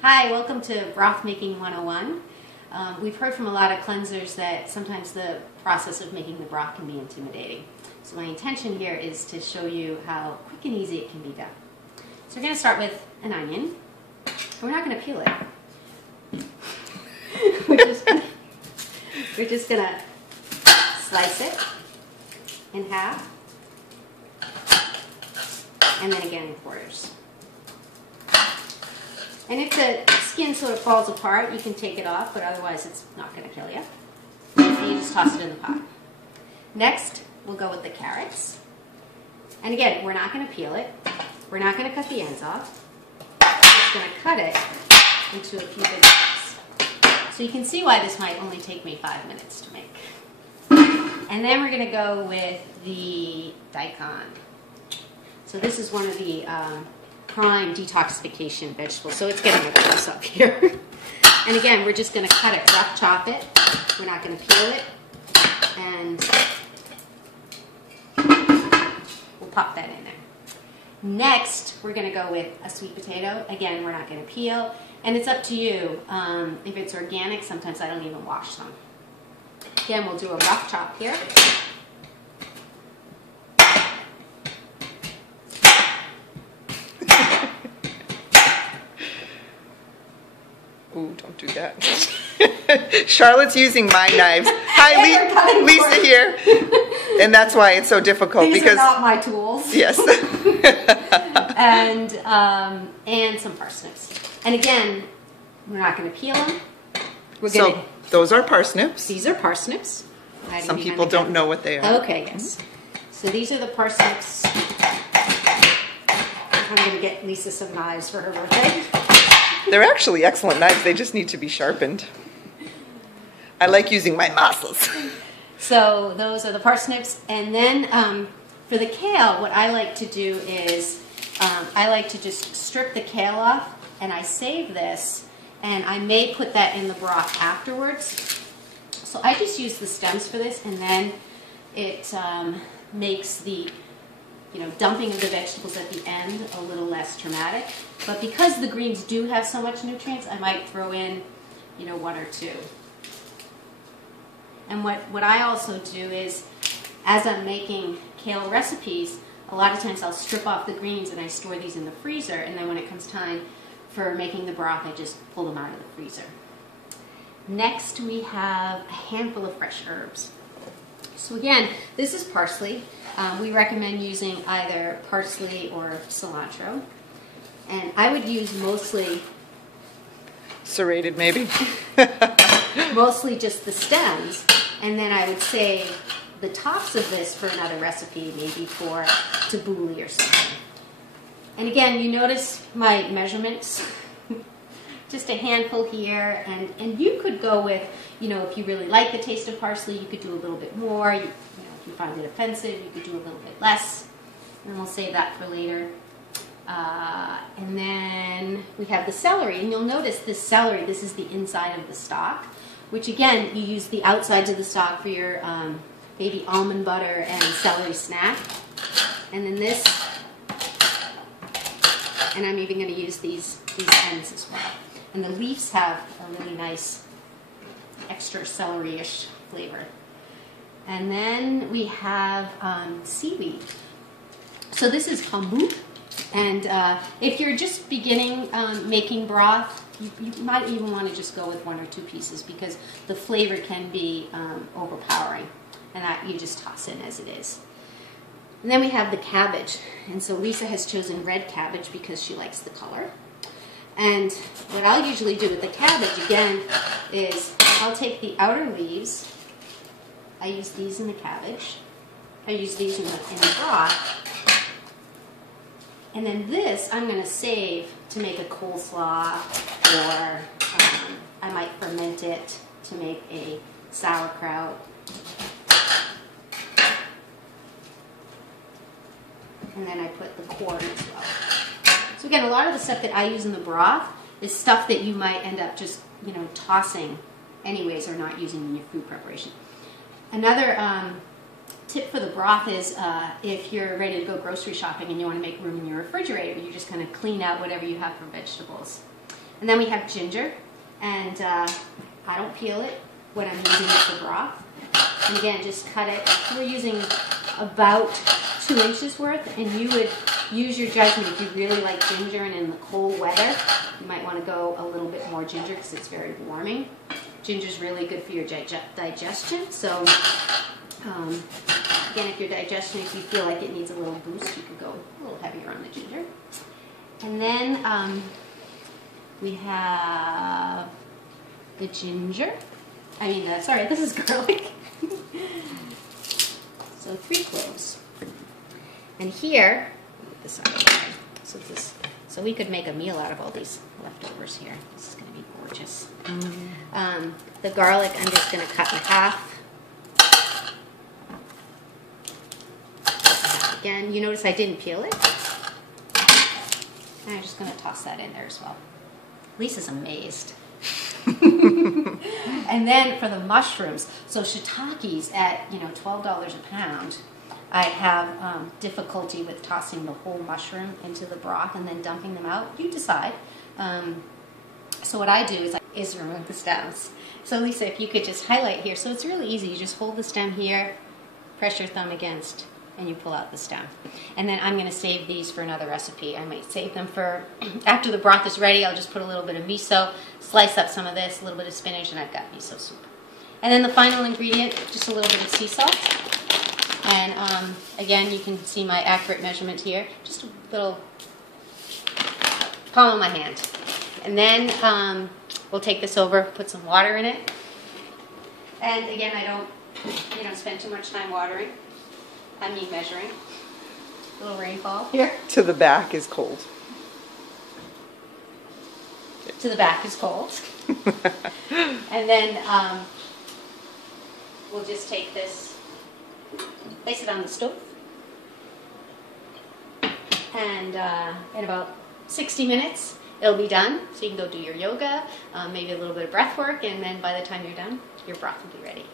Hi, welcome to Broth Making 101. We've heard from a lot of cleansers that sometimes the process of making the broth can be intimidating. So my intention here is to show you how quick and easy it can be done. So we're going to start with an onion. We're not going to peel it. we're just going to slice it in half and then again in quarters. And if the skin sort of falls apart, you can take it off, but otherwise it's not going to kill you. And you just toss it in the pot. Next, we'll go with the carrots. And again, we're not going to peel it. We're not going to cut the ends off. We're just going to cut it into a few big chunks. So you can see why this might only take me 5 minutes to make. And then we're going to go with the daikon. So this is one of the prime detoxification vegetables. So it's getting a close up here. And again, we're just going to cut it, rough chop it. We're not going to peel it. And we'll pop that in there. Next, we're going to go with a sweet potato. Again, we're not going to peel. And it's up to you. If it's organic, sometimes I don't even wash them. Again, we'll do a rough chop here. Ooh, don't do that. Charlotte's using my knives. Hi, Lisa here. And that's why it's so difficult. These because are not my tools. Yes. and some parsnips. And again, we're not going to peel them. So those are parsnips. These are parsnips. Some people don't know what they are. Okay, yes. So these are the parsnips. I'm going to get Lisa some knives for her birthday. They're actually excellent knives. They just need to be sharpened. I like using my muscles. So those are the parsnips. And then for the kale, what I like to do is I like to just strip the kale off, and I save this, and I may put that in the broth afterwards. So I just use the stems for this, and then it makes the dumping of the vegetables at the end a little less traumatic. But because the greens do have so much nutrients, I might throw in, one or two. And what I also do is, as I'm making kale recipes, a lot of times I'll strip off the greens and I store these in the freezer, and then when it comes time for making the broth, I just pull them out of the freezer. Next, we have a handful of fresh herbs. So again, this is parsley. We recommend using either parsley or cilantro. And I would use mostly... Serrated, maybe? mostly just the stems. And then I would save the tops of this for another recipe, maybe for tabbouleh or something. And again, you notice my measurements. Just a handful here, and you could go with, if you really like the taste of parsley, you could do a little bit more. If you find it offensive, you could do a little bit less. And we'll save that for later. And then we have the celery, and you'll notice this celery, this is the inside of the stalk, which again, you use the outsides of the stalk for your maybe almond butter and celery snack. And then this, and I'm even going to use these ends as well. And the leaves have a really nice extra celery-ish flavor. And then we have seaweed. So this is kombu. And if you're just beginning making broth, you might even want to just go with 1 or 2 pieces, because the flavor can be overpowering. And that you just toss in as it is. And then we have the cabbage. And so Lisa has chosen red cabbage because she likes the color. And what I'll usually do with the cabbage, again, is I'll take the outer leaves. I use these in the cabbage. I use these in the broth. And then this I'm going to save to make a coleslaw, or I might ferment it to make a sauerkraut. And then I put the corn as well. So again, a lot of the stuff that I use in the broth is stuff that you might end up just, tossing anyways, or not using in your food preparation. Another tip for the broth is if you're ready to go grocery shopping and you want to make room in your refrigerator, you just kind of clean out whatever you have for vegetables. And then we have ginger, and I don't peel it when I'm using it for broth. And again, just cut it. We're using about 2 inches worth, and you would use your judgment. If you really like ginger and in the cold weather, you might want to go a little bit more ginger because it's very warming. Ginger's really good for your digestion, so again, if your digestion, if you feel like it needs a little boost, you could go a little heavier on the ginger. And then we have the ginger. Sorry, this is garlic. So 3 cloves. And here, put this on the side. So we could make a meal out of all these leftovers here. This is going to be gorgeous. The garlic, I'm just going to cut in half. Again, you notice I didn't peel it. And I'm just going to toss that in there as well. Lisa's amazed. And then for the mushrooms, so shiitakes at $12 a pound, I have difficulty with tossing the whole mushroom into the broth and then dumping them out. You decide. So what I do is remove the stems. So Lisa, if you could just highlight here. So it's really easy. You just hold the stem here, press your thumb against, and you pull out the stem. And then I'm going to save these for another recipe. I might save them for after the broth is ready. I'll just put a little bit of miso, slice up some of this, a little bit of spinach, and I've got miso soup. And then the final ingredient, just a little bit of sea salt. And again, you can see my accurate measurement here. Just a little palm of my hand. And then we'll take this over, put some water in it. And again, I don't spend too much time watering. I mean measuring. A little rainfall here. To the back is cold. To the back is cold. And then we'll just take this, place it on the stove. And in about 60 minutes, it'll be done. So you can go do your yoga, maybe a little bit of breath work, and then by the time you're done, your broth will be ready.